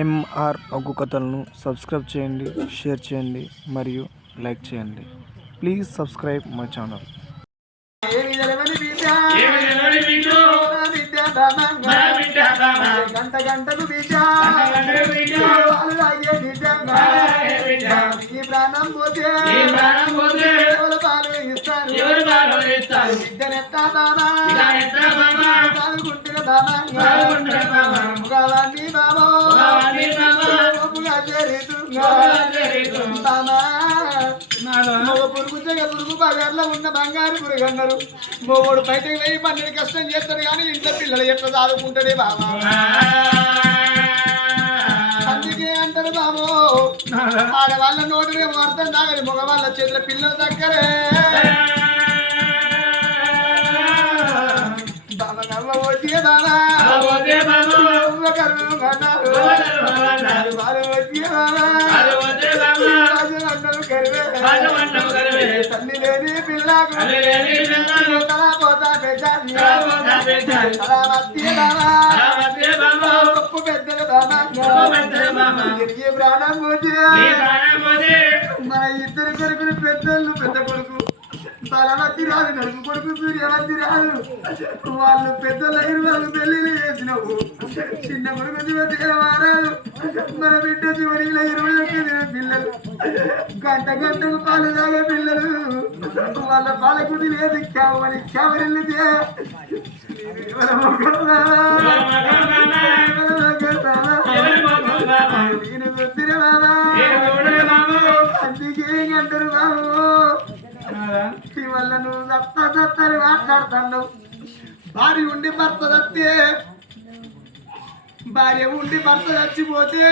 MR ఒగ్గు కథలను subscribe చేయండి, share చేయండి మరియు లైక్ చేయండి. Please subscribe my channel. గంట గంటకు ప్రాణం పోతే పాలు ఇస్తారు బిడ్డనెట్టా బాబా పాల్గొంటున్న బాబాన్ని బాబా పురుగు బజార్లో ఉన్న బంగారు పురుగు అన్నారు. మొగోడు బయటకు పోయి పన్నెండు కష్టం చేస్తాడు కానీ ఇంట్లో పిల్లలు ఎట్లా చదువుకుంటాడే బాబా. అందుకే అంటారు బాబు ఆడవాళ్ళ నోటినే అర్థం తాగని మగవాళ్ళ చేతుల పిల్లల దగ్గరే బాబా నవ్వ వచ్చే బాబా తల్లి లేని పిల్లకు తల పోతా పెద్దలు ప్రాణం పోతే మన ఇద్దరు కొడుకులు పెద్దలు పెద్ద కొడుకు బలవతి రాదు, నడుపు కొడుకు సూర్యవతి రాదు. వాళ్ళు పెద్దలు వాళ్ళు పెళ్లిళ్ళు చేసినావు. చిన్న కొడుకు శివదేవారాలు మన బిడ్డ చివరిలో 21 పిల్లలు గంట గంటకు పాలు తాగే పిల్లలు. వాళ్ళ పాలకుడి లేదు క్యావని క్యావరిల్లు నేను వద్దురే బాబా. అందుకే అంటారు బాబు వల్ల నువ్వు సత్తని మాట్లాడుతున్నావు. భార్య ఉండి భర్త చస్తే భార్య ఉండి భర్త చచ్చిపోతే